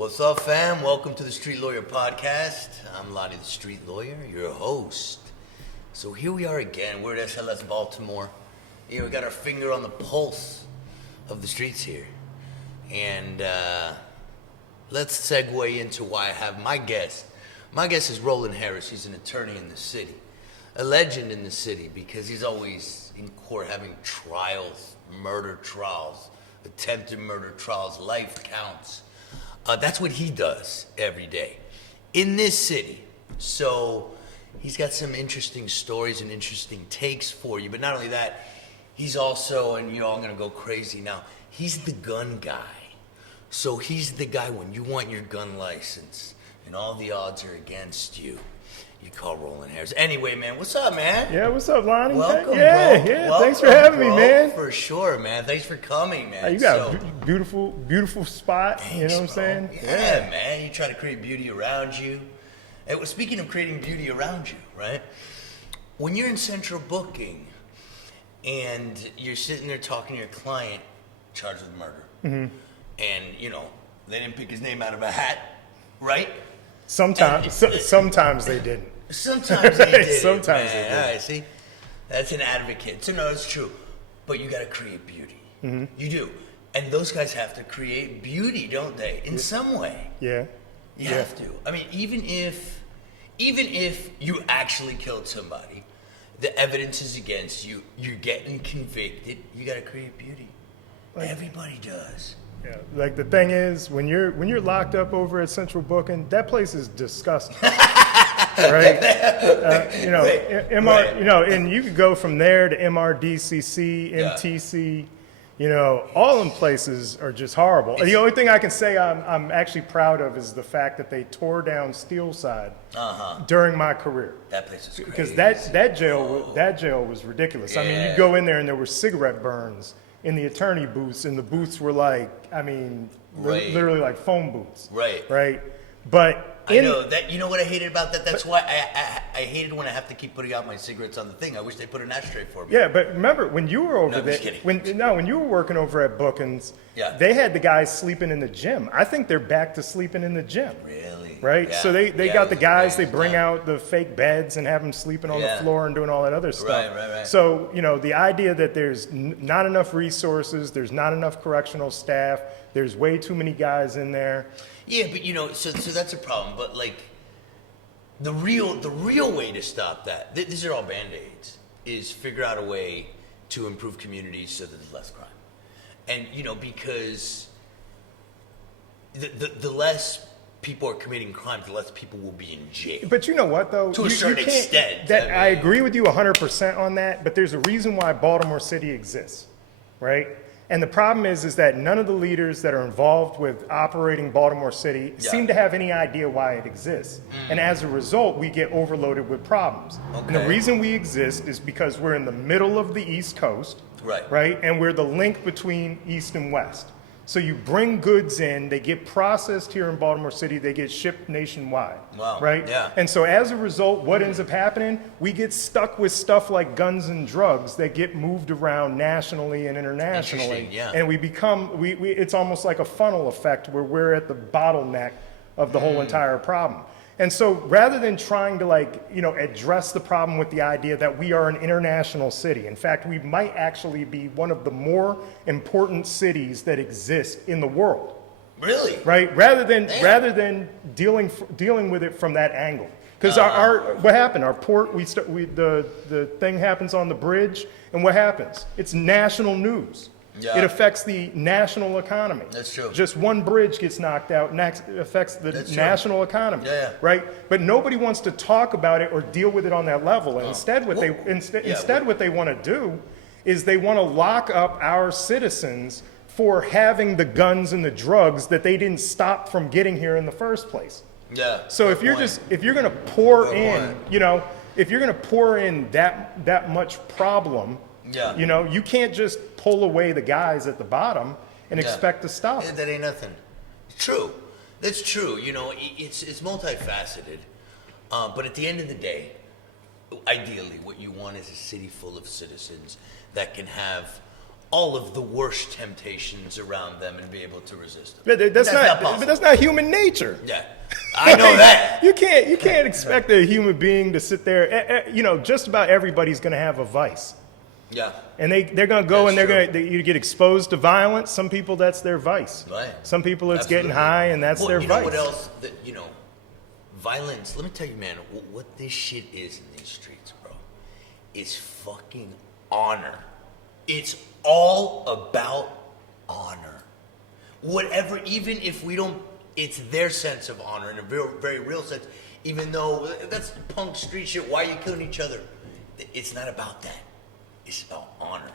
What's up, fam? Welcome to the Street Lawyer Podcast. I'm Lonnie the Street Lawyer, your host. So here we are again. We're at SLS Baltimore. We got our finger on the pulse of the streets here. And let's segue into why I have my guest. My guest is Roland Harris. He's an attorney in the city, a legend in the city because he's always in court having trials, murder trials, attempted murder trials, life counts. That's what he does every day in this city. So he's got some interesting stories and interesting takes for you. But not only that, he's also, and I'm going to go crazy now, he's the gun guy. So he's the guy when you want your gun license and all the odds are against you. You call Roland Harris. Anyway, man, what's up, man? Yeah, what's up, Lonnie? Welcome, yeah, bro. Yeah, Welcome, thanks for having bro. me, man. For sure, man. Thanks for coming, man. You got a beautiful spot. Thanks, you know what I'm saying? Yeah, man. You try to create beauty around you. And speaking of creating beauty around you, right? When you're in central booking and you're sitting there talking to your client charged with murder, and they didn't pick his name out of a hat, right? Sometimes they didn't. Sometimes they did. Sometimes they did. All right, see, that's an advocate. So no, it's true. But you got to create beauty. Mm-hmm. You do, and those guys have to create beauty, don't they? In some way. Yeah. You have to. I mean, even if you actually killed somebody, the evidence is against you. You're getting convicted. You got to create beauty. Everybody does. Yeah, like the thing is, when you're locked up over at Central Booking, that place is disgusting, right? And you could go from there to MRDCC, MTC, all them places are just horrible. The only thing I can say I'm actually proud of is the fact that they tore down Steelside during my career. That place is crazy. Because that jail was ridiculous. Yeah. I mean, you go in there and there were cigarette burns in the attorney booths, and the booths were literally like phone booths. Right. But I know that. You know what I hated about that? That's why I hated when I have to keep putting out my cigarettes on the thing. I wish they put an ashtray for me. Yeah, but remember when you were over there? When you were working over at Bookins, they had the guys sleeping in the gym. I think they're back to sleeping in the gym. Really? Right. Yeah. So they got the guys. They bring out the fake beds and have them sleeping on the floor and doing all that other stuff. Right. So the idea that there's not enough resources, there's not enough correctional staff, there's way too many guys in there. Yeah, but so that's a problem. But like the real way to stop that, these are all band-aids, is figure out a way to improve communities so that there's less crime. And because the less people are committing crimes, the less people will be in jail. But you know what, though? To a certain extent. I agree with you 100% on that, but there's a reason why Baltimore City exists, right? And the problem is that none of the leaders that are involved with operating Baltimore City seem to have any idea why it exists. And as a result, we get overloaded with problems. Okay. And the reason we exist is because we're in the middle of the East Coast, right? And we're the link between East and West. So you bring goods in, they get processed here in Baltimore City, they get shipped nationwide, right? Yeah. And so as a result, what ends up happening? We get stuck with stuff like guns and drugs that get moved around nationally and internationally. Yeah. And we become, it's almost like a funnel effect where we're at the bottleneck of the whole entire problem. And so rather than trying to address the problem with the idea that we are an international city, in fact, we might actually be one of the more important cities that exist in the world. Really? Right? Rather than dealing with it from that angle. Because what happened? Our port, the thing happens on the bridge, and what happens? It's national news. Yeah. It affects the national economy. That's true. Just one bridge gets knocked out, and that affects the national economy. Yeah. Right? But nobody wants to talk about it or deal with it on that level. And instead, what they want to do is they want to lock up our citizens for having the guns and the drugs that they didn't stop from getting here in the first place. Yeah. So if you're going to pour in that much problem, you can't just pull away the guys at the bottom and expect to stop it. That ain't nothing. It's true. That's true. It's multifaceted. But at the end of the day, ideally, what you want is a city full of citizens that can have all of the worst temptations around them and be able to resist them. But that's not human nature. Yeah, I know that. You can't expect a human being to sit there. Just about everybody's going to have a vice. Yeah. And they're going to go and you get exposed to violence. Some people, that's their vice. Right. Some people, it's Absolutely. getting high, and that's their vice. What else? Violence. Let me tell you, man, what this shit is in these streets, bro, is fucking honor. It's all about honor. Whatever, even if we don't, it's their sense of honor in a very, very real sense. Even though that's punk street shit. Why are you killing each other? It's not about that. It's about honor.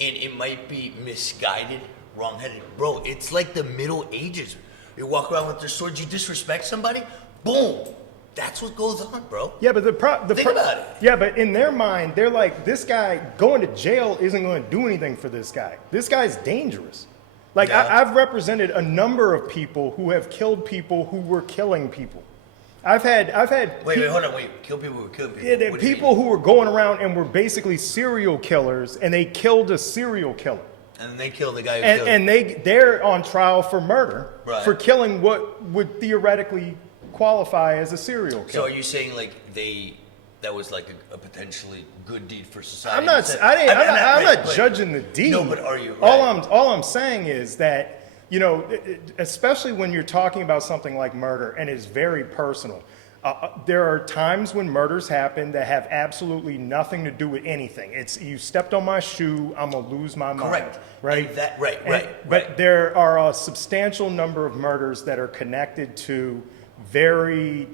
And it might be misguided, wrong-headed. Bro, it's like the Middle Ages. You walk around with their swords, you disrespect somebody, boom. That's what goes on, bro. Yeah, but think about it. Yeah, but in their mind, they're like, this guy going to jail isn't going to do anything for this guy. This guy's dangerous. Like, yeah. I've represented a number of people who have killed people who were killing people. I've had. Wait, hold on, kill people who kill people. Yeah, people who were going around and were basically serial killers, and they killed a serial killer. And they killed the guy who killed him. And they're on trial for murder, right, for killing what would theoretically qualify as a serial killer. So are you saying like that was like a potentially good deed for society? I'm not judging the deed. No, but are you? Right? All I'm saying is that, especially when you're talking about something like murder and it's very personal. There are times when murders happen that have absolutely nothing to do with anything. It's you stepped on my shoe, I'm gonna lose my mind. Correct. Right. But there are a substantial number of murders that are connected to very,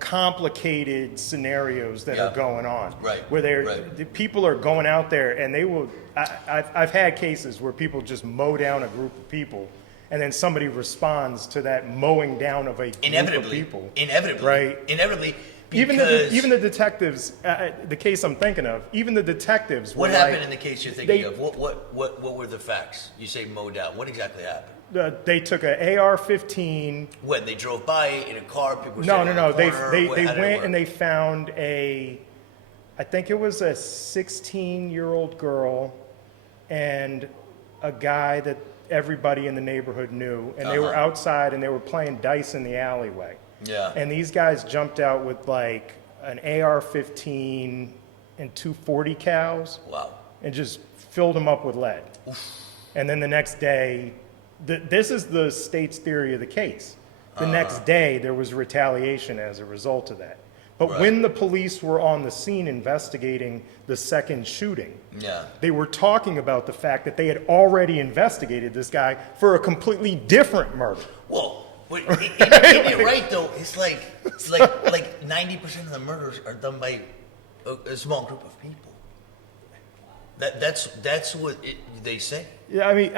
complicated scenarios that are going on. Right. Where the people are going out there and they will. I've had cases where people just mow down a group of people, and then somebody responds to that mowing down of a group of people. Inevitably. Right. Inevitably. Even the detectives, the case I'm thinking of, even the detectives were What happened in the case you're thinking of? What were the facts? You say mow down. What exactly happened? They took an AR-15. When they drove by in a car, people were No. They went and they found I think it was a 16-year-old girl and a guy that everybody in the neighborhood knew, and they were outside and they were playing dice in the alleyway. Yeah. And these guys jumped out with like an AR-15 and 240 cals. Wow. And just filled them up with lead. Oof. And then the next day, this is the state's theory of the case. The next day, there was retaliation as a result of that. But when the police were on the scene investigating the second shooting, they were talking about the fact that they had already investigated this guy for a completely different murder. Whoa. But you're right, though. It's like 90% of the murders are done by a small group of people. That's what they say. Yeah, I mean,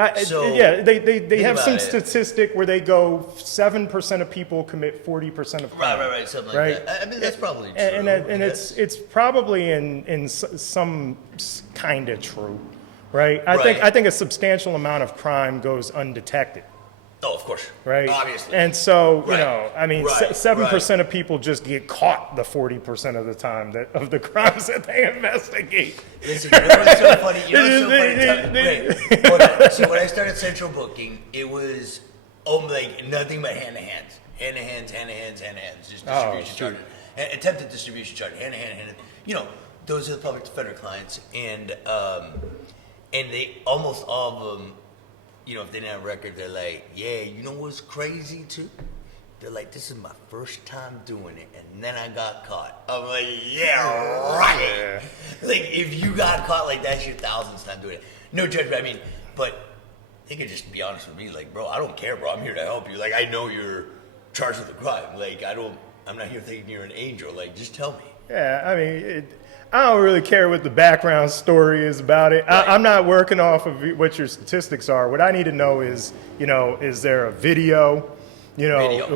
they have some statistic where they go 7% of people commit 40% of crime. Right, something like that. I mean, that's probably true. And it's probably in some kind of true, right? I think a substantial amount of crime goes undetected. Oh, of course. Right. Obviously. And so, 7% of people just get caught the 40% of the time of the crimes that they investigate. Listen, you know what's so funny? Hold on. So when I started Central Booking, it was nothing but hand to hands. Hand to hands. Just distribution charge. Attempted distribution charge. Hand to hand. Those are the public defender clients. And they almost all of them, if they didn't have a record, they're like, yeah, you know what's crazy too? They're like, this is my first time doing it, and then I got caught. I'm like, yeah, right. Yeah. Like, if you got caught like that's your 1000th time doing it. No judgment, I mean, but they could just be honest with me, like, bro, I don't care, bro. I'm here to help you. Like, I know you're charged with a crime. Like, I'm not here thinking you're an angel. Like, just tell me. Yeah, I mean, I don't really care what the background story is about it. Right. I'm not working off of what your statistics are. What I need to know is, is there a video? Video.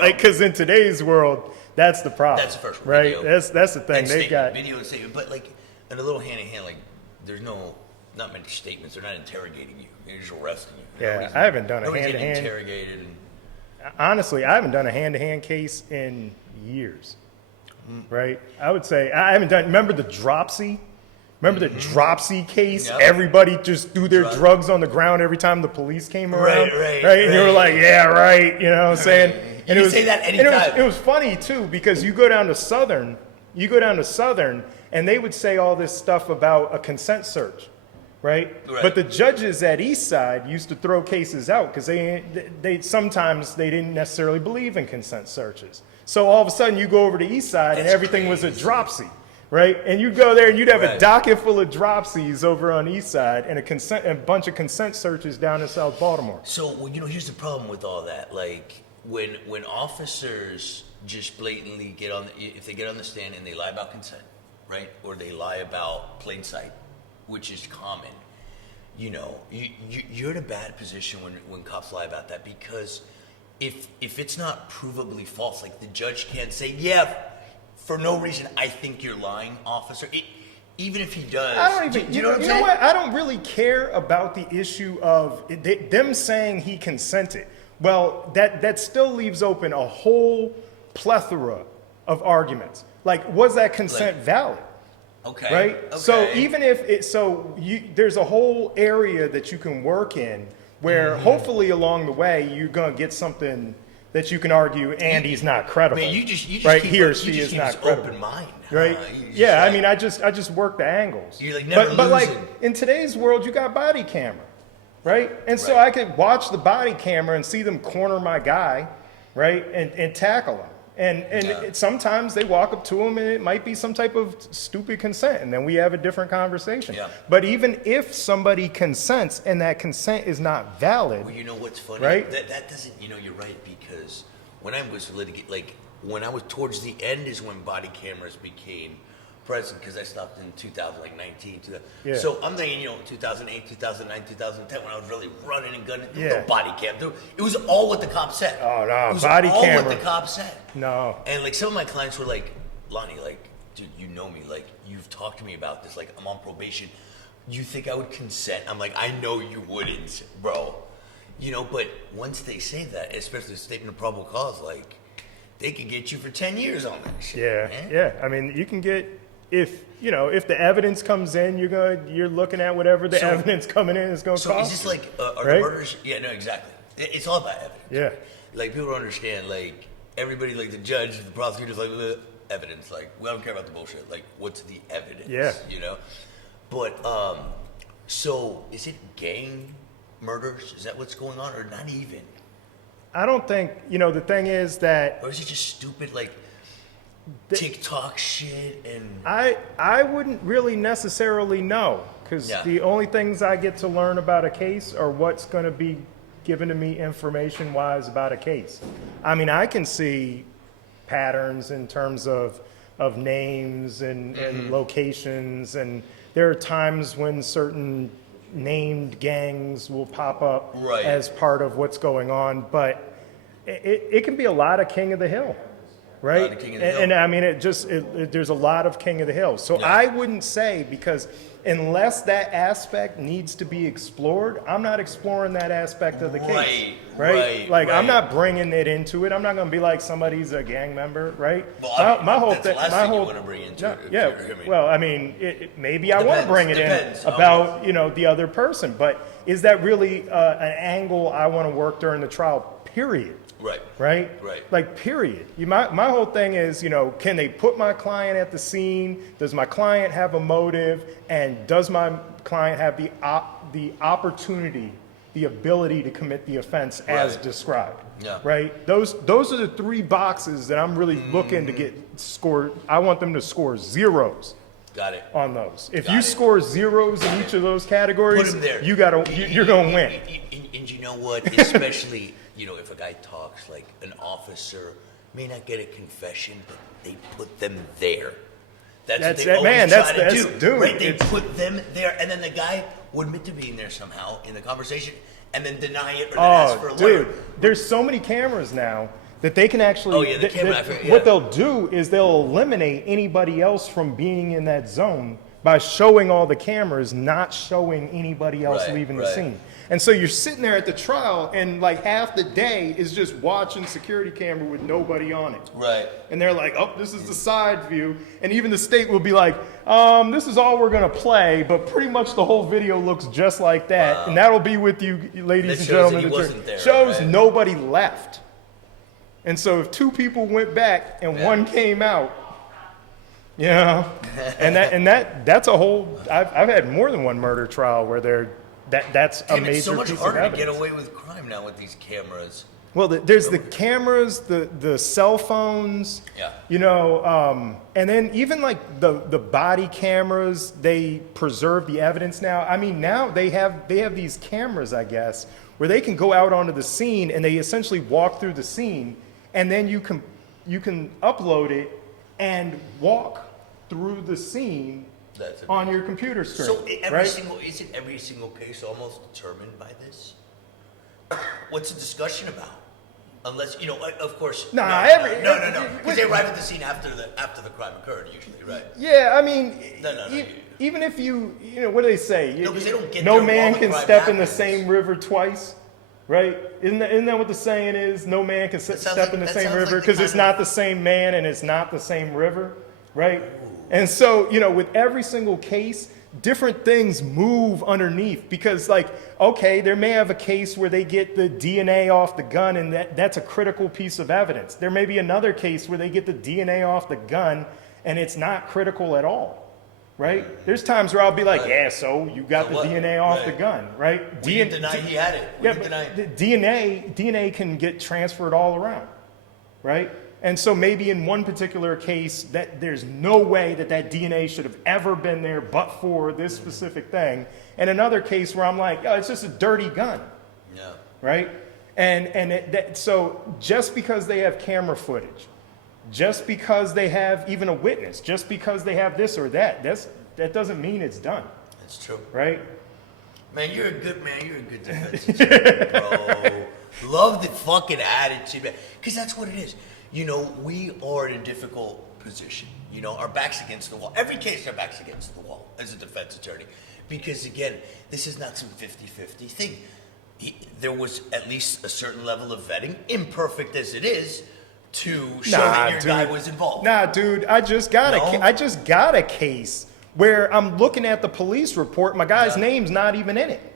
Like, because in today's world, that's the problem. That's the first one. Right? Video. That's the thing. They've got video and statement, but like in a little hand in hand, like there's not many statements. They're not interrogating you. They're just arresting you. Yeah, I haven't done a hand to hand. Interrogated. Honestly, I haven't done a hand to hand case in years. Right? I would say I haven't done. Remember the dropsy? Remember the dropsy case? Yep. Everybody just threw their drugs on the ground every time the police came around. Right. And you were like, yeah, right. You know what I'm saying? And You say that anytime. It was funny too, because you go down to Southern, and they would say all this stuff about a consent search, right? But the judges at East Side used to throw cases out because they sometimes they didn't necessarily believe in consent searches. So all of a sudden you go over to East Side and everything was a dropsy, right? And you go there and you'd have a docket full of dropsies over on East Side and a bunch of consent searches down in South Baltimore. So, well, here's the problem with all that. Like, when officers just blatantly if they get on the stand and they lie about consent, right? Or they lie about plain sight, which is common, you're in a bad position when cops lie about that, because if it's not provably false, like the judge can't say, yeah, for no reason, I think you're lying, officer. Even if he does, I don't even. you know what I'm you saying? know what? I don't really care about the issue of them saying he consented. Well, that still leaves open a whole plethora of arguments. Like, was that consent valid? Okay. Right. Okay. So even if there's a whole area that you can work in where hopefully along the way you're gonna get something that you can argue, and he's not credible. Man, you just right? Keep, He or you she just is keep not this credible. open mind, right? I mean, I just work the angles. You're like never but like losing. in today's world, you got body camera, right? And so I could watch the body camera and see them corner my guy, right, and tackle him. And sometimes they walk up to him and it might be some type of stupid consent, and then we have a different conversation. Yeah. But even if somebody consents and that consent is not valid, well, you know what's funny? Right? That doesn't. You're right, because when I was when I was towards the end is when body cameras became present, because I stopped in 2019. Yeah. So I'm thinking, 2008, 2009, 2010, when I was really running and gunning. Yeah. No body cam. It was all what the cops said. Oh, no, it was body all camera. what the cops said. No. And like some of my clients were like, Lonnie, like, dude, you know me, like, you've talked to me about this, like, I'm on probation. You think I would consent? I'm like, I know you wouldn't, bro. But once they say that, especially the statement of probable cause, like, they could get you for 10 years on that shit. Yeah, man. yeah. I mean, you can get if the evidence comes in, you're looking at whatever the evidence coming in is going to So cost. is this like are right? the murders? Yeah, no, exactly. It's all about evidence. Yeah. Like, people don't understand. Like, everybody, like the judge, the prosecutor's like, "Ugh, evidence. Like, we don't care about the bullshit. Like, what's the evidence? Yeah. But so is it gang murders? Is that what's going on, or not even? I don't think the thing is that Or is it just stupid, like, TikTok shit and... I wouldn't really necessarily know, because the only things I get to learn about a case are what's going to be given to me information-wise about a case. I mean, I can see patterns in terms of names and locations, and there are times when certain named gangs will pop up as part of what's going on, but it can be a lot of King of the Hill. Right, and I mean, there's a lot of King of the Hill. So I wouldn't say, because unless that aspect needs to be explored, I'm not exploring that aspect of the case. Right. Like, I'm not bringing it into it. I'm not going to be like somebody's a gang member, right? Well, my whole that's the last thing you want to bring into it. Yeah. Well, I mean, maybe I want to bring it in about the other person, but is that really an angle I want to work during the trial? Period. Right. Like, period. My whole thing is, can they put my client at the scene? Does my client have a motive? And does my client have the opportunity, the ability to commit the offense as described? Yeah. Right. Those are the three boxes that I'm really looking to get scored. I want them to score zeros. Got it. On those. If you score zeros in each of those categories, put them there. you're going to win. And you know what? Especially, if a guy talks, like, an officer may not get a confession, but they put them there. That's what they always try to do. Right? They put them there, and then the guy would admit to being there somehow in the conversation, and then deny it or then ask for a lawyer. Dude, there's so many cameras now that they can actually. Oh, yeah, the camera. What they'll do is they'll eliminate anybody else from being in that zone by showing all the cameras, not showing anybody else leaving the scene. And so you're sitting there at the trial, and like half the day is just watching security camera with nobody on it. Right. And they're like, oh, this is the side view. And even the state will be like, this is all we're going to play, but pretty much the whole video looks just like that. Wow. And that'll be with you, ladies and gentlemen. Shows right? nobody left. And so if 2 people went back and 1 came out, you know, that's a whole. I've had more than 1 murder trial where that's a major it's so much piece harder of to get evidence. away with crime now with these cameras. Well, there's the cameras, the cell phones, Yeah. you know, and then even like the body cameras, they preserve the evidence now. I mean, now they have these cameras, I guess, where they can go out onto the scene and they essentially walk through the scene, and then you can upload it and walk through the scene on your computer screen. So right? isn't every single case almost determined by this? What's the discussion about? Unless, you know, of course. No. Because they arrive at the scene after the crime occurred, usually, right? Yeah, I mean, No. even if you know, what do they say? No, 'cause they don't get no there while man the can crime step in the happens. same river twice, right? Isn't that what the saying is? No man can step in the same river because it's not the same man and it's not the same river, right? And so, you know, with every single case, different things move underneath because, like, okay, there may have a case where they get the DNA off the gun and that's a critical piece of evidence. There may be another case where they get the DNA off the gun and it's not critical at all, right? There's times where I'll be like, Right. yeah, so you got So the what? DNA off Right. the gun, right? We didn't deny he had it. We Yeah, didn't deny but it. the DNA can get transferred all around, right? And so maybe in one particular case that there's no way that DNA should have ever been there but for this specific thing. And another case where I'm like, oh, it's just a dirty gun, No. right? So just because they have camera footage, just because they have even a witness, just because they have this or that doesn't mean it's done, That's true. right? Man, you're a good defense attorney, bro. Love the fucking attitude, man. Because that's what it is. You know, we are in a difficult position. You know, our back's against the wall. Every case, our back's against the wall as a defense attorney. Because, again, this is not some 50-50 thing. There was at least a certain level of vetting, imperfect as it is, to show that your guy was involved. Nah, dude, I just got a case where I'm looking at the police report. My guy's name's not even in it.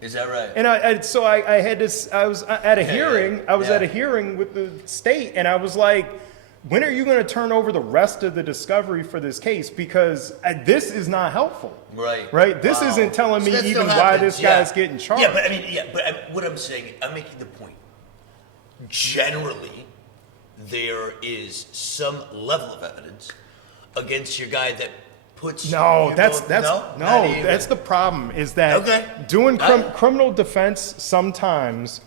Is that right? And I had this. I was at a hearing. I was at a hearing with the state, and I was like, "When are you going to turn over the rest of the discovery for this case? Because this is not helpful." Right. Right. This isn't telling me even why this guy's getting charged. Yeah, but what I'm saying, I'm making the point. Generally, there is some level of evidence against your guy that puts. That's the problem. Is that doing criminal defense sometimes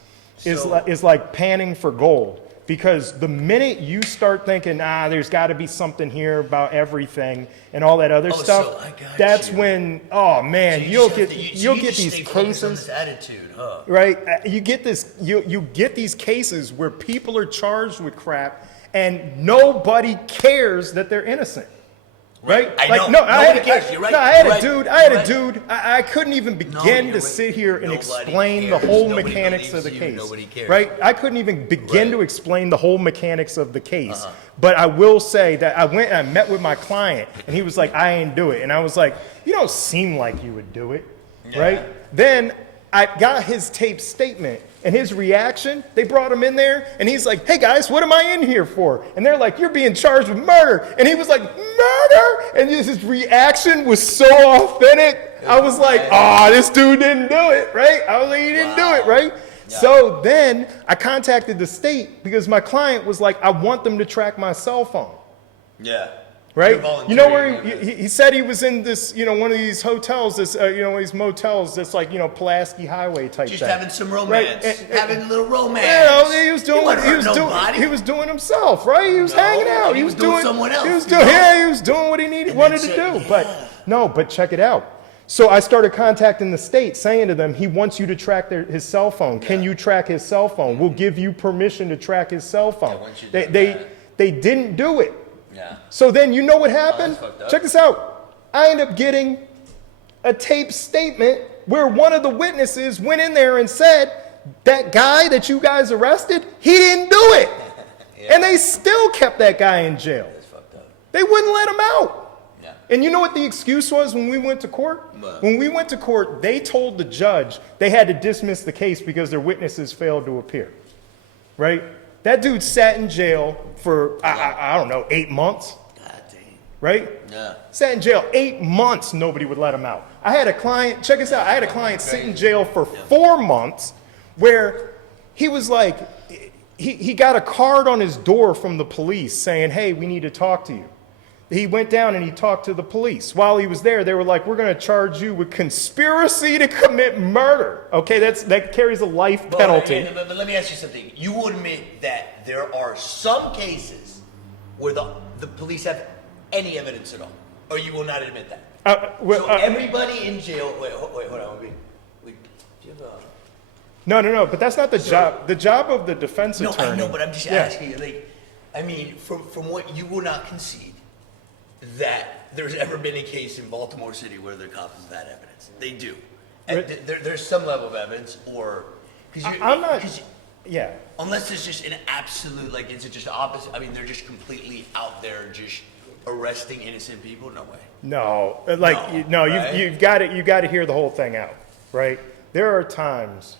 is like panning for gold. Because the minute you start thinking, there's got to be something here about everything and all that other stuff, that's when, you'll get these cases. Attitude, huh? Right? You get these cases where people are charged with crap and nobody cares that they're innocent. Right? Nobody cares. You're right. I had a dude. I couldn't even begin to sit here and explain the whole mechanics of the case. Nobody cares. Right? I couldn't even begin to explain the whole mechanics of the case. But I will say that I went and I met with my client, and he was like, "I ain't do it," and I was like, "You don't seem like you would do it." Yeah. Right? Then I got his tape statement. And his reaction, they brought him in there, and he's like, "Hey guys, what am I in here for?" And they're like, "You're being charged with murder." And he was like, "Murder?" And his reaction was so authentic. I was like, this dude didn't do it, right? I was like, he didn't do it, right? Yeah. So then I contacted the state because my client was like, "I want them to track my cell phone." Yeah. Right? You know where he said he was in this, one of these hotels, this, one of these motels that's like, Pulaski Highway type just thing. Having some romance. Right? Having a little romance. He was doing himself, right? He was hanging out. He was doing someone else. He was doing what he wanted to do. Yeah. But check it out. So I started contacting the state, saying to them, he wants you to track his cell phone. Can you track his cell phone? We'll give you permission to track his cell phone. They didn't do it. Yeah. So then you know what happened? Check this out. I end up getting a tape statement where one of the witnesses went in there and said, that guy that you guys arrested, he didn't do it. And they still kept that guy in jail. That's fucked up. They wouldn't let him out. Yeah. And you know what the excuse was when we went to court? What? When we went to court, they told the judge they had to dismiss the case because their witnesses failed to appear. Right? That dude sat in jail for, I don't know, 8 months. God dang. Right? Yeah. Sat in jail 8 months, nobody would let him out. I had a client, check this out, I had a client sit in jail for 4 months where he was like, he got a card on his door from the police saying, hey, we need to talk to you. He went down and he talked to the police. While he was there, they were like, we're going to charge you with conspiracy to commit murder. Okay, that carries a life penalty. But let me ask you something. You will admit that there are some cases where the police have any evidence at all, or you will not admit that? So everybody in jail, wait, hold on. Do you have a... No, but that's not the job. The job of the defense attorney. No, I know, but I'm just asking you, like, I mean, from what you will not concede that there's ever been a case in Baltimore City where the cops have had evidence. They do. And there's some level of evidence, or... I'm not... Yeah. Unless it's just an absolute, like, is it just opposite? I mean, they're just completely out there just arresting innocent people? No way. No, like, right? you've got to hear the whole thing out, right? There are times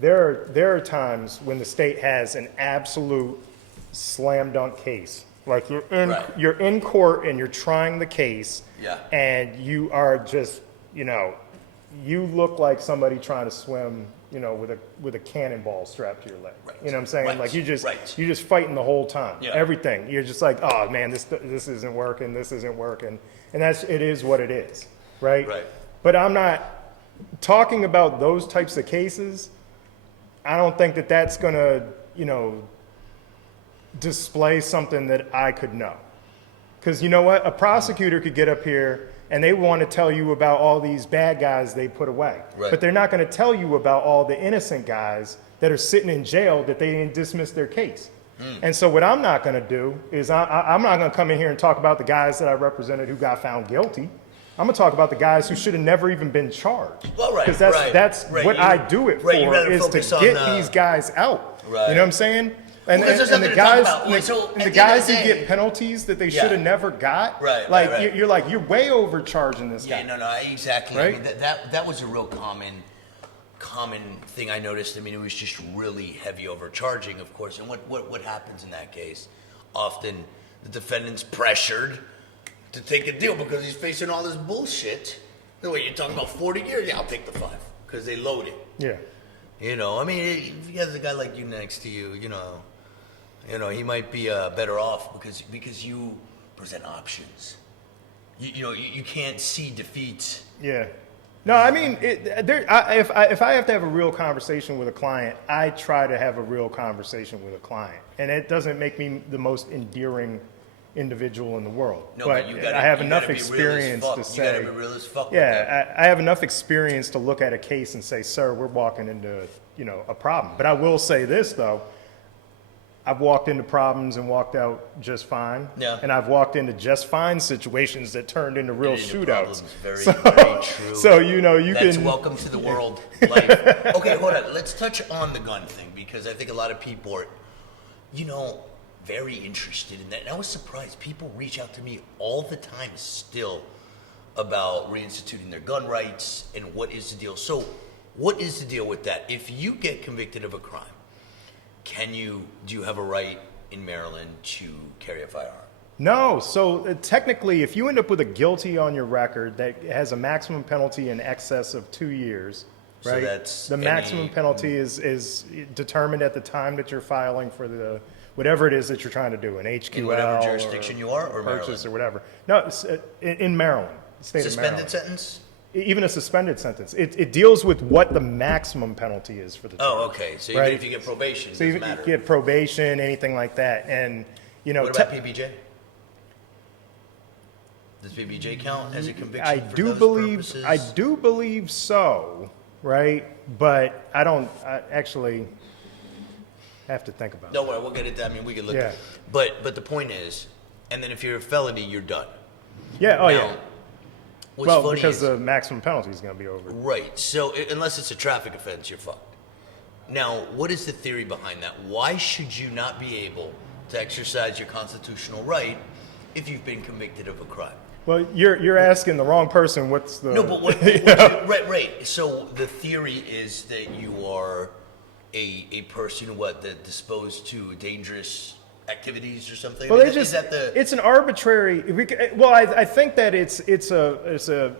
when the state has an absolute slam dunk case. Like you're in court and you're trying the case, and you are just, you look like somebody trying to swim, with a cannonball strapped to your leg. Right. You know what I'm saying? Right. Like you're just fighting the whole time. Yeah. Everything. You're just like, oh man, this isn't working. This isn't working. And it is what it is, right? Right. But I'm not talking about those types of cases. I don't think that that's going to, display something that I could know. Because you know what? A prosecutor could get up here and they want to tell you about all these bad guys they put away. Right. But they're not going to tell you about all the innocent guys that are sitting in jail that they didn't dismiss their case. And so what I'm not going to do is I'm not going to come in here and talk about the guys that I represented who got found guilty. I'm going to talk about the guys who should have never even been charged. Well, right. Because that's what I do it for, is to get these guys out. Right. You know what I'm saying? And the guys who get penalties that they should have never got, you're way overcharging this guy. Yeah, no, exactly. Right? I mean, that was a real common thing I noticed. I mean, it was just really heavy overcharging, of course. And what happens in that case? Often the defendant's pressured to take a deal because he's facing all this bullshit. The way you're talking about 40 years, yeah, I'll take the 5 because they load it. Yeah. I mean, if he has a guy like you next to you, he might be better off because you present options. You can't see defeat. Yeah. No, I mean, if I have to have a real conversation with a client, I try to have a real conversation with a client, and it doesn't make me the most endearing individual in the world. No, but I have enough experience to say. You gotta be real as fuck. Yeah, I have enough experience to look at a case and say, "Sir, we're walking into a problem." But I will say this though. I've walked into problems and walked out just fine. Yeah. And I've walked into just fine situations that turned into real shootouts. Very true. So you That's can. Welcome to the world life. Okay, hold on. Let's touch on the gun thing because I think a lot of people are, very interested in that. And I was surprised. People reach out to me all the time still about reinstituting their gun rights and what is the deal. So what is the deal with that? If you get convicted of a crime, do you have a right in Maryland to carry a firearm? No. So technically, if you end up with a guilty on your record that has a maximum penalty in excess of 2 years, right? So that's the maximum penalty is determined at the time that you're filing for the whatever it is that you're trying to do, an HQL, in whatever jurisdiction you are, or purchase, Maryland? Or whatever. No, it's in Maryland, state of Maryland. Suspended sentence? Even a suspended sentence. It deals with what the maximum penalty is for the charge. Oh, okay. So even if you get probation, it doesn't matter. So you get probation, anything like that. And, what about PBJ? Does PBJ count as a conviction for those purposes? I do believe so, right? But I actually have to think about it. Don't worry, we'll get it. I mean, we can look at it. But the point is, and then if you're a felony, you're done. Yeah, What's Well, funny because is, the maximum penalty is going to be over. right. So unless it's a traffic offense, you're fucked. Now, what is the theory behind that? Why should you not be able to exercise your constitutional right if you've been convicted of a crime? Well, you're asking the wrong person. What's the No, but right. So the theory is that you are a person that disposed to dangerous activities or something. Well, I mean, is that the? it's an arbitrary. Well, I think that it's a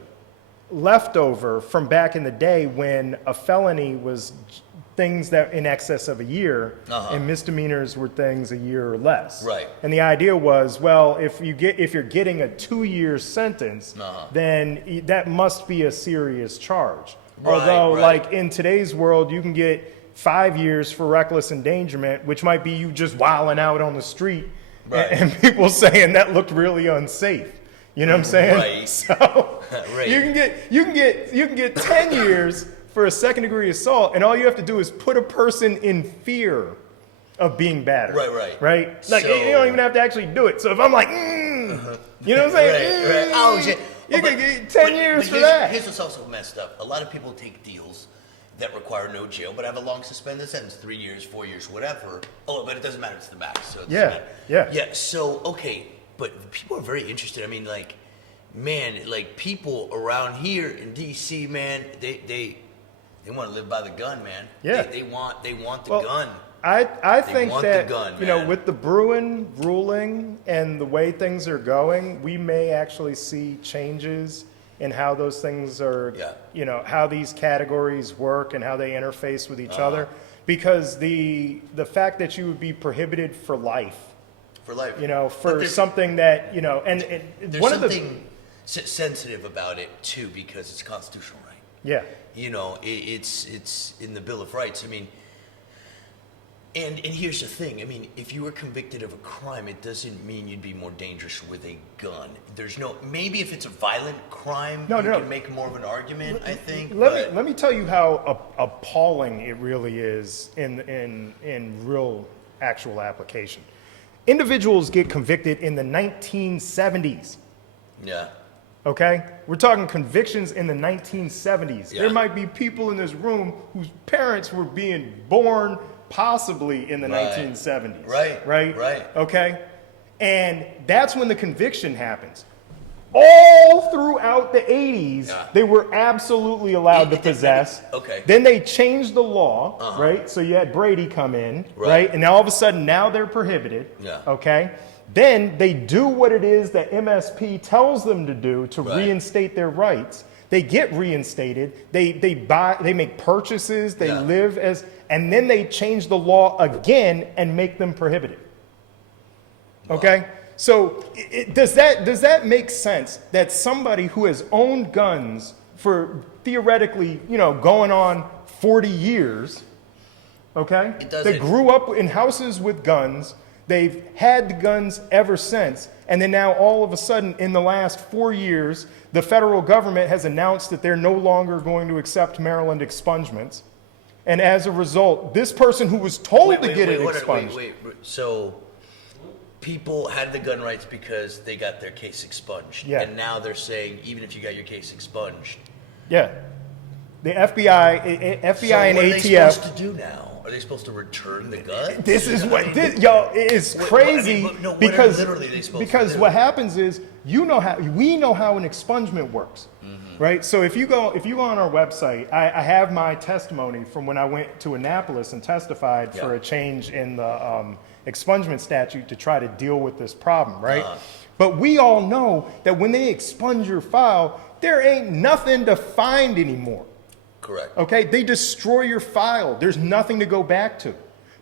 leftover from back in the day when a felony was things that in excess of a year, and misdemeanors were things a year or less. Right. And the idea was, well, if you're getting a 2-year sentence, then that must be a serious charge. Right, Although, right. like in today's world, you can get 5 years for reckless endangerment, which might be you just wilding out on the street, Right. and people saying that looked really unsafe. You know what I'm saying? Right. So Right. you can get 10 years for a second-degree assault, and all you have to do is put a person in fear of being battered. Right? Like, So- you don't even have to actually do it. So if I'm like, you know what I'm saying? Right. Oh shit. You But- can get 10 years for here's, that. Here's what's also messed up. A lot of people take deals that require no jail, but have a long suspended sentence, 3 years, 4 years, whatever. Oh, but it doesn't matter. It's the max. So it doesn't matter. Yeah. So okay, but people are very interested. I mean, like, man, like people around here in D.C., man, they want to live by the gun, man. Yeah. They want the Well, gun. I think want that, the gun, you know, man. with the Bruin ruling and the way things are going, we may actually see changes in how those things are, Yeah. you know, how these categories work and how they interface with each other. Because the fact that you would be prohibited for life, For life. you know, But for there's- something that, you know, and There's one of the, something sensitive about it too, because it's a constitutional right. yeah. You know, it's in the Bill of Rights. I mean, and here's the thing. I mean, if you were convicted of a crime, it doesn't mean you'd be more dangerous with a gun. There's no, maybe if it's a violent crime, you can make more of an argument, I think. Let me tell you how appalling it really is in real actual application. Individuals get convicted in the 1970s. Yeah. Okay? We're talking convictions in the 1970s. Yeah. There might be people in this room whose parents were being born possibly in the Right. 1970s. Right. Okay? And that's when the conviction happens. All throughout the 80s, they were absolutely allowed to possess. Okay. Then they changed the law, right? So you had Brady come in, Right. right? And now all of a sudden, now they're prohibited. Yeah. Okay? Then they do what it is that MSP tells them to do to Right. reinstate their rights. They get reinstated. They make purchases. They Yeah. live as, and then they change the law again and make them prohibited. Okay, so does that make sense that somebody who has owned guns for theoretically, you know, going on 40 years, okay, It doesn't. they grew up in houses with guns. They've had the guns ever since. And then now all of a sudden in the last 4 years, the federal government has announced that they're no longer going to accept Maryland expungements. And as a result, this person who was told to get it expunged. Wait. So people had the gun rights because they got their case expunged. Yeah. And now they're saying, even if you got your case expunged. Yeah. The FBI and So what are they ATF. supposed to do now? Are they supposed to return the gun? This is what yo it's crazy what are because literally they supposed to because do? what happens is we know how an expungement works, right? So if you go on our website, I have my testimony from when I went to Annapolis and testified for Yeah. a change in the expungement statute to try to deal with this problem, right? But we all know that when they expunge your file, there ain't nothing to find anymore. Correct. Okay, they destroy your file. There's nothing to go back to.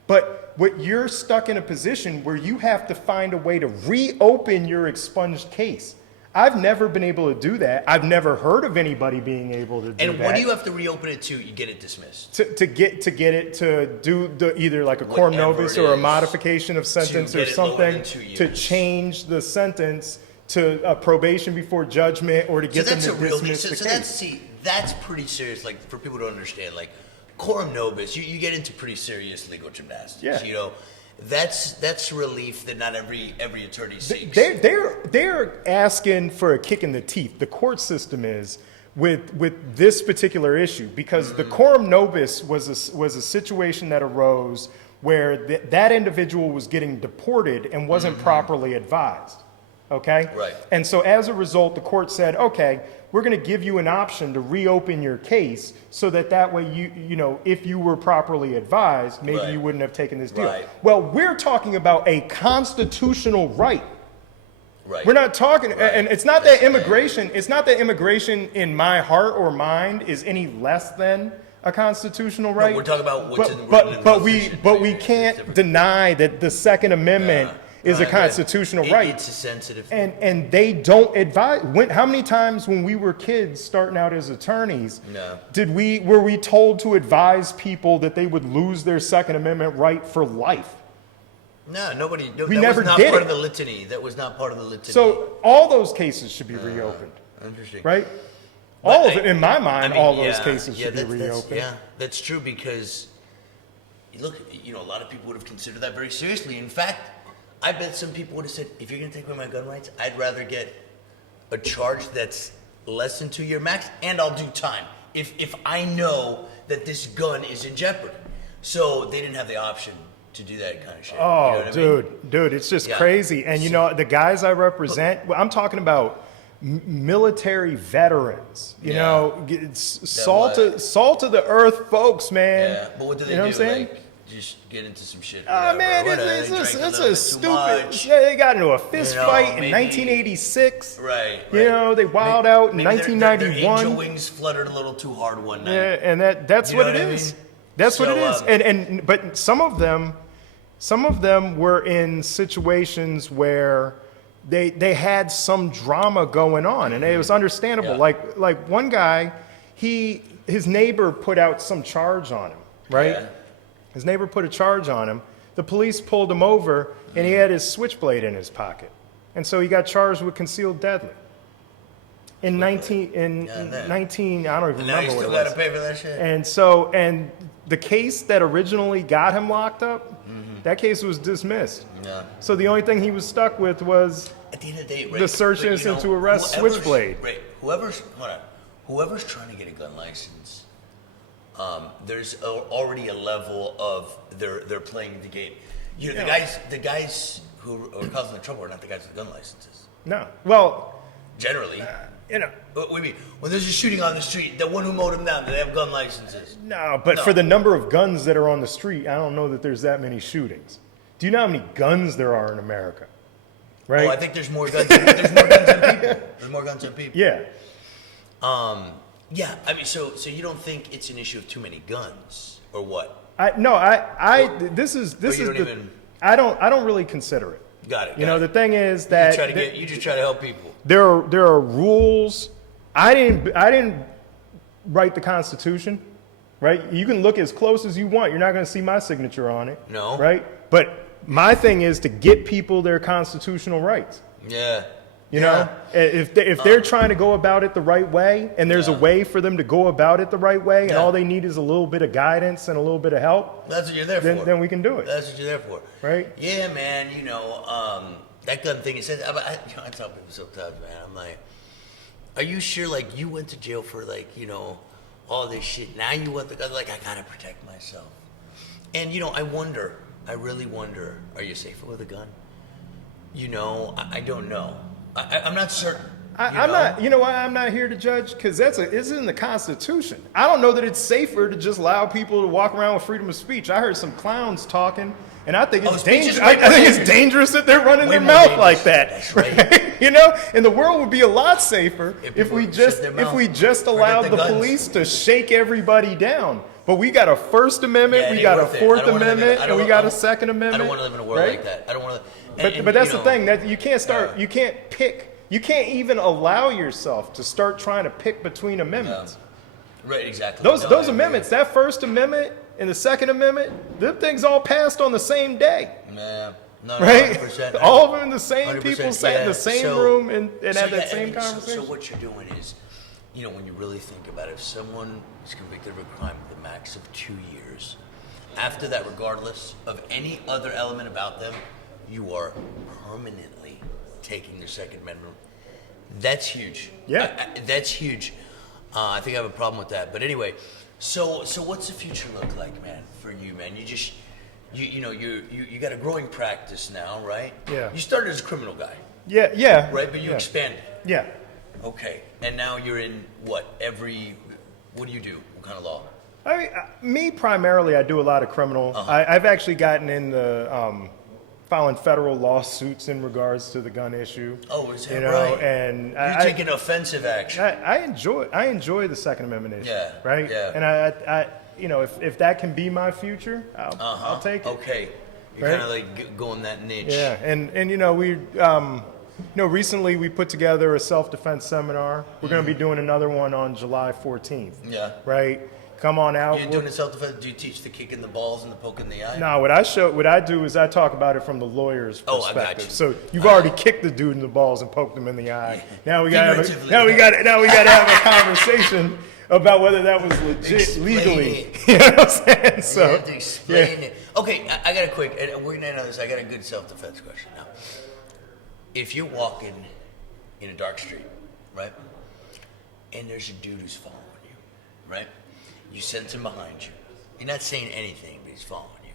But what you're stuck in a position where you have to find a way to reopen your expunged case. I've never been able to do that. I've never heard of anybody being able to do that. And what do you have to reopen it to? You get it dismissed. to get it to do either like a quorum Whatever nobis it or a is, modification of sentence get or it lower something than 2 to years. change the sentence to a probation before judgment or to get them that's to a real thing. dismiss So the that's case. that's pretty serious. Like for people to understand, like quorum nobis, you get into pretty serious legal gymnastics. Yeah. You know, That's relief that not every attorney seeks. They're asking for a kick in the teeth. The court system is with this particular issue because the coram nobis was a situation that arose where that individual was getting deported and wasn't properly advised. Okay? Right. And so as a result, the court said, okay, we're going to give you an option to reopen your case so that way you know, if you were properly advised, maybe you wouldn't have taken this deal. Right. Well, we're talking about a constitutional right. Right. We're not talking, and it's not that immigration, in my heart or mind is any less than a constitutional right. No, we're talking about what's in the Constitution. But we can't deny that the Second Amendment is a constitutional right. It's a sensitive thing. And they don't advise. How many times when we were kids starting out as attorneys, were we told to advise people that they would lose their Second Amendment right for life? No, nobody. We that never was not did part it. of the litany. That was not part of the litany. So all those cases should be reopened. Interesting. Right? All of it, in my mind, all those cases should be reopened. That's true because, look, you know, a lot of people would have considered that very seriously. In fact, I bet some people would have said, if you're going to take away my gun rights, I'd rather get a charge that's less than 2-year max, and I'll do time if I know that this gun is in jeopardy. So they didn't have the option to do that kind of shit. Oh, you know what I mean? dude, it's just crazy. And you know, the guys I represent, I'm talking about military veterans. You know, salt of the earth folks, man. Yeah, but what do they do? You know what I'm saying? Like, just get into some shit. Man, it's a stupid. Yeah, they got into a fist fight in 1986. Right. You know, they wilded out in 1991. Their angel wings fluttered a little too hard one night. Yeah, and that's what it is. That's what it is. But some of them were in situations where they had some drama going on, and it was understandable. Yeah. Like one guy, his neighbor put out some charge on him, right? Yeah. His neighbor put a charge on him. The police pulled him over, and he had his switchblade in his pocket, and so he got charged with concealed deadly. In 19, I don't even remember what it was. Now you still got to pay for that shit. And the case that originally got him locked up, that case was dismissed. Yeah. So the only thing he was stuck with was at the end of the day, right, the search incident to arrest switchblade. Right. Whoever's trying to get a gun license, there's already a level of they're playing the game. You know, the guys who are causing the trouble are not the guys with gun licenses. No. Well, generally. You know, what do you mean? When there's a shooting on the street, the one who mowed him down, do they have gun licenses? No, but for the number of guns that are on the street, I don't know that there's that many shootings. Do you know how many guns there are in America? Right? Oh, I think there's more guns. There's more guns than people. There's more guns than people. Yeah. Yeah. I mean, so you don't think it's an issue of too many guns, or what? I don't really consider it. Got it. You know, the thing is that you just try to help people. There are rules. I didn't write the Constitution, right? You can look as close as you want. You're not going to see my signature on it. No. Right? But my thing is to get people their constitutional rights. Yeah. You know, if they're trying to go about it the right way, and there's a way for them to go about it the right way, and all they need is a little bit of guidance and a little bit of help, that's what you're there for. Then we can do it. That's what you're there for. Right? Yeah, man. You know, that gun thing. I tell people sometimes, man. I'm like, are you sure? Like, you went to jail for all this shit. Now you want the gun? Like, I gotta protect myself. And I really wonder, are you safer with a gun? You know, I don't know. I'm not certain. I'm not. You know why I'm not here to judge? Because it's in the Constitution. I don't know that it's safer to just allow people to walk around with freedom of speech. I heard some clowns talking, and I think it's dangerous. I think it's dangerous that they're running their mouth like that. That's right. You know, and the world would be a lot safer if we just allowed the police to shake everybody down. But we got a First Amendment, we got a Fourth Amendment, and we got a Second Amendment. I don't want to live in a world like that. I don't want to. But that's the thing, that you can't start. You can't pick. You can't even allow yourself to start trying to pick between amendments. Right, exactly. Those amendments, that First Amendment and the Second Amendment, them things all passed on the same day. Yeah. No, right? 100%. All of them, the same 100%, people sat in the same room and had that same conversation. So what you're doing is, when you really think about it, if someone is convicted of a crime with a max of 2 years, after that, regardless of any other element about them, you are permanently taking their Second Amendment. That's huge. Yeah. That's huge. I think I have a problem with that. But anyway, so what's the future look like, man, for you, man? You got a growing practice now, right? Yeah. You started as a criminal guy. Yeah. Right, but you expanded. Yeah. Okay, and now you're in what do you do? What kind of law? Me primarily, I do a lot of criminal. I've actually gotten in the filing federal lawsuits in regards to the gun issue. Oh, is that right? And you're taking offensive action. I enjoy the Second Amendment issue. Yeah. Right. Yeah. And I if that can be my future, I'll take it. Okay. You're kind of like going that niche. Yeah. And we recently we put together a self-defense seminar. We're going to be doing another one on July 14th. Yeah. Right. Come on out. You're doing a self-defense. Do you teach the kick in the balls and the poke in the eye? No, what I do is I talk about it from the lawyer's perspective. I got you. So you've already kicked the dude in the balls and poked him in the eye. Now we got to have a conversation about whether that was legit legally. You know what I'm saying? So you have to explain it. Okay, I got a quick. And we're gonna end on this. I got a good self-defense question now. If you're walking in a dark street, right, and there's a dude who's following you, right? You sense him behind you. You're not saying anything, but he's following you.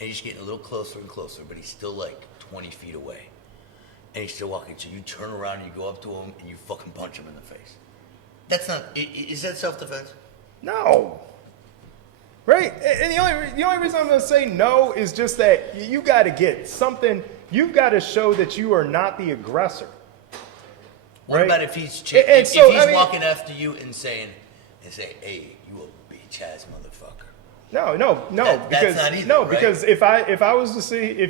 And he's getting a little closer and closer, but he's still like 20 feet away. And he's still walking. So you turn around and you go up to him and you fucking punch him in the face. That's not, is that self-defense? No. Right? And the only reason I'm going to say no is just that you got to get something, you've got to show that you are not the aggressor. What about if he's walking after you and say, hey, you a bitch ass motherfucker? No, that's not either, right? Because if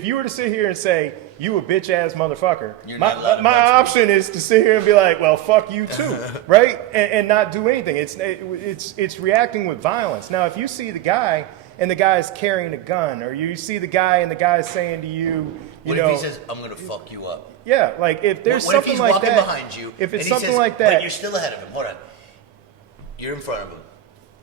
you were to sit here and say you a bitch ass motherfucker, my option is to sit here and be like, well, fuck you too, right? And not do anything. It's reacting with violence. Now, if you see the guy and the guy's carrying a gun, or you see the guy and the guy's saying to you, what if he says, I'm gonna fuck you up? Yeah, like if there's something like that. What if he's walking behind you? If it's and he something says, like that, but you're still ahead of him. Hold on. You're in front of him.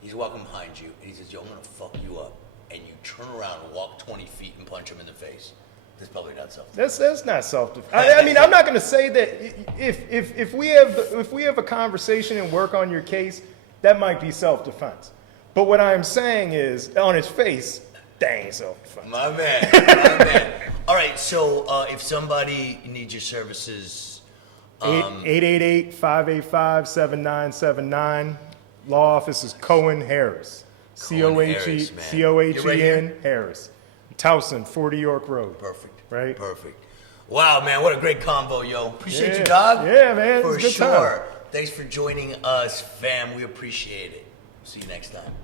He's walking behind you, and he says, yo, I'm going to fuck you up. And you turn around and walk 20 feet and punch him in the face. That's probably not self-defense. That's not self-defense. I mean, I'm not going to say that if we have a conversation and work on your case, that might be self-defense. But what I'm saying is, on his face, that ain't self-defense. My man. All right, so if somebody needs your services... 888-585-7979. Law office is Cohen Harris. Cohen Harris. Towson, 40 York Road. Perfect. Right? Perfect. Wow, man, what a great convo, yo. Appreciate you, dog. Yeah, man. For it's a good sure. time. Thanks for joining us, fam. We appreciate it. See you next time.